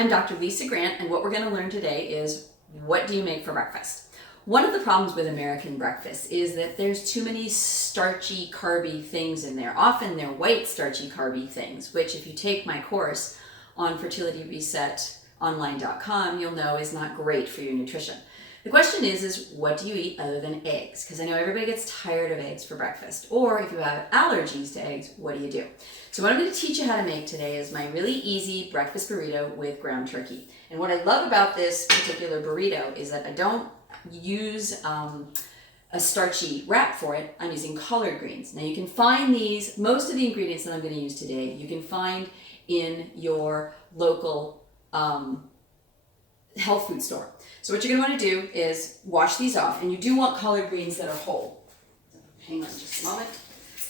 I'm Dr. Lisa Grant, and what we're going to learn today is, what do you make for breakfast? One of the problems with American breakfast is that there's too many starchy, carby things in there. Often they're white, starchy, carby things, which if you take my course on fertilityresetonline.com, you'll know is not great for your nutrition. The question is what do you eat other than eggs? Because I know everybody gets tired of eggs for breakfast. Or if you have allergies to eggs, what do you do? So what I'm going to teach you how to make today is my really easy breakfast burrito with ground turkey. And what I love about this particular burrito is that I don't use a starchy wrap for it. I'm using collard greens. Now you can find these, most of the ingredients that I'm going to use today, you can find in your local health food store. So what you're going to want to do is wash these off, and you do want collard greens that are whole. Hang on just a moment.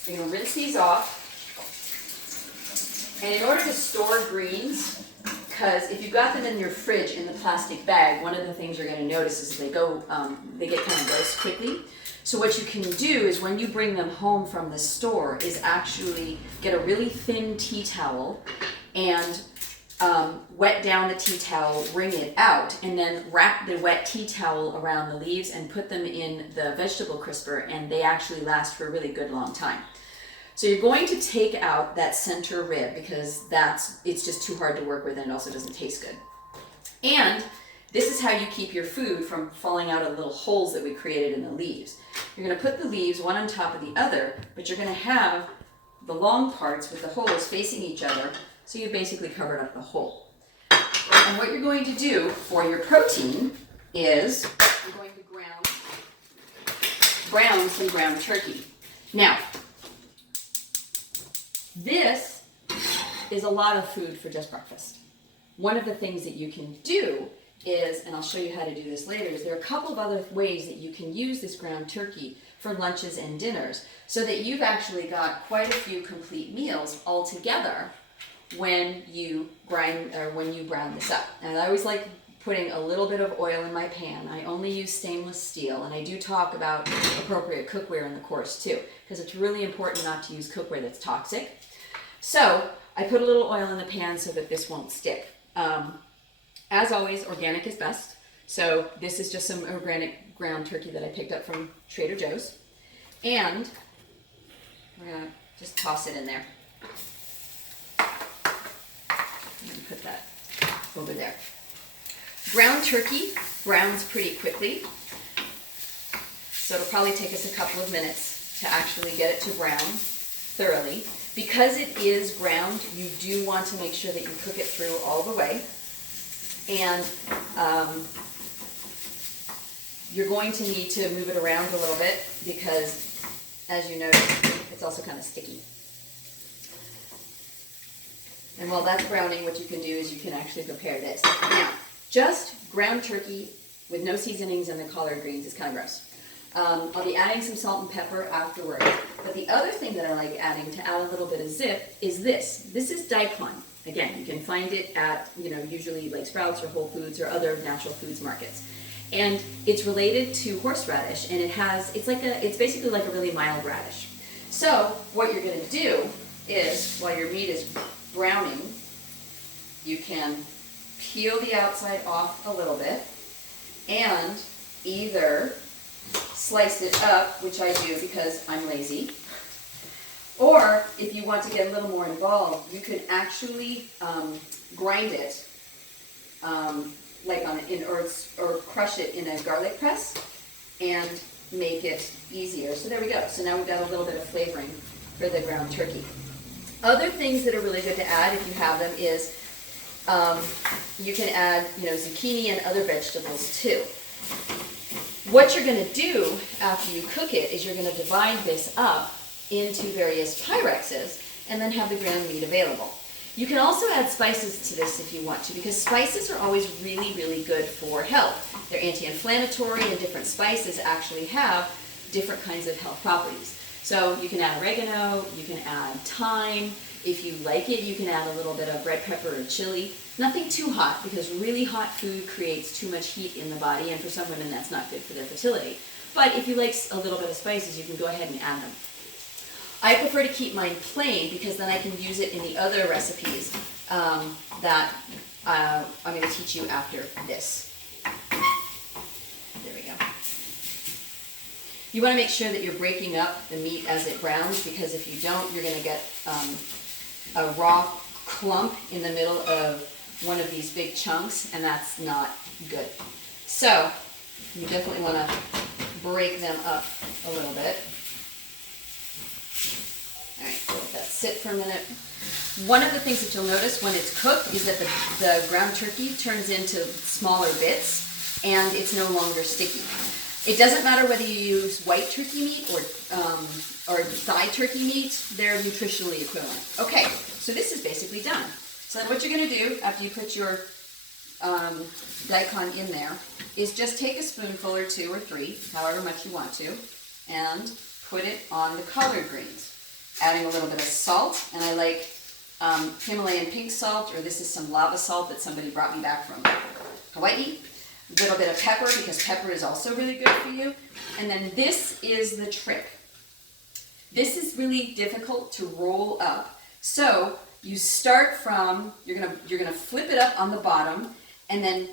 You're going to rinse these off. And in order to store greens, because if you've got them in your fridge in the plastic bag, one of the things you're going to notice is they get kind of gross quickly. So what you can do is when you bring them home from the store is actually get a really thin tea towel and wet down the tea towel, wring it out, and then wrap the wet tea towel around the leaves and put them in the vegetable crisper, and they actually last for a really good long time. So you're going to take out that center rib because it's just too hard to work with, and it also doesn't taste good. And this is how you keep your food from falling out of little holes that we created in the leaves. You're going to put the leaves one on top of the other, but you're going to have the long parts with the holes facing each other, so you've basically covered up the hole. And what you're going to do for your protein is you're going to brown some ground turkey. Now, this is a lot of food for just breakfast. One of the things that you can do is, and I'll show you how to do this later, is there are a couple of other ways that you can use this ground turkey for lunches and dinners so that you've actually got quite a few complete meals all together when you brown this up. And I always like putting a little bit of oil in my pan. I only use stainless steel, and I do talk about appropriate cookware in the course too, because it's really important not to use cookware that's toxic. So I put a little oil in the pan so that this won't stick. As always, organic is best. So this is just some organic ground turkey that I picked up from Trader Joe's. And we're gonna just toss it in there. I'm gonna put that over there. Ground turkey browns pretty quickly, so it'll probably take us a couple of minutes to actually get it to brown thoroughly. Because it is ground, you do want to make sure that you cook it through all the way. And you're going to need to move it around a little bit because, as you notice, it's also kind of sticky. And while that's browning, what you can do is you can actually prepare this. Now, just ground turkey with no seasonings and the collard greens is kind of gross. I'll be adding some salt and pepper afterwards. But the other thing that I like adding to add a little bit of zip is this. This is daikon. Again, you can find it at, usually like Sprouts or Whole Foods or other natural foods markets. And it's related to horseradish, and it's basically like a really mild radish. So what you're going to do is, while your meat is browning, you can peel the outside off a little bit and either slice it up, which I do because I'm lazy, or if you want to get a little more involved, you could actually grind it or crush it in a garlic press and make it easier. So there we go. So now we've got a little bit of flavoring for the ground turkey. Other things that are really good to add if you have them is you can add zucchini and other vegetables too. What you're going to do after you cook it is you're going to divide this up into various Pyrexes and then have the ground meat available. You can also add spices to this if you want to, because spices are always really, really good for health. They're anti-inflammatory, and different spices actually have different kinds of health properties. So you can add oregano, you can add thyme. If you like it, you can add a little bit of red pepper or chili. Nothing too hot, because really hot food creates too much heat in the body, and for some women that's not good for their fertility. But if you like a little bit of spices, you can go ahead and add them. I prefer to keep mine plain because then I can use it in the other recipes that I going to teach you after this. There we go. You want to make sure that you're breaking up the meat as it browns, because if you don't, you're going to get a raw clump in the middle of one of these big chunks, and that's not good. So you definitely want to break them up a little bit. All right, let that sit for a minute. One of the things that you'll notice when it's cooked is that the ground turkey turns into smaller bits and it's no longer sticky. It doesn't matter whether you use white turkey meat or thigh turkey meat, they're nutritionally equivalent. Okay, so this is basically done. So what you're going to do after you put your daikon in there is just take a spoonful or 2 or 3, however much you want to, and put it on the collard greens. Adding a little bit of salt, and I like Himalayan pink salt, or this is some lava salt that somebody brought me back from Hawaii. A little bit of pepper, because pepper is also really good for you. And then this is the trick. This is really difficult to roll up. So you start from, you're gonna flip it up on the bottom, and then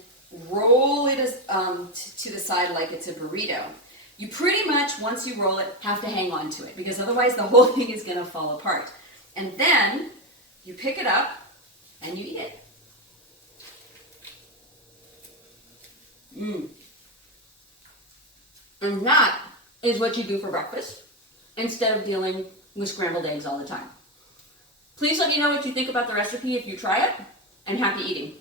roll it as, to the side like it's a burrito. You pretty much, once you roll it, have to hang on to it, because otherwise the whole thing is going to fall apart. And then you pick it up and you eat it. And that is what you do for breakfast instead of dealing with scrambled eggs all the time. Please let me know what you think about the recipe if you try it, and happy eating.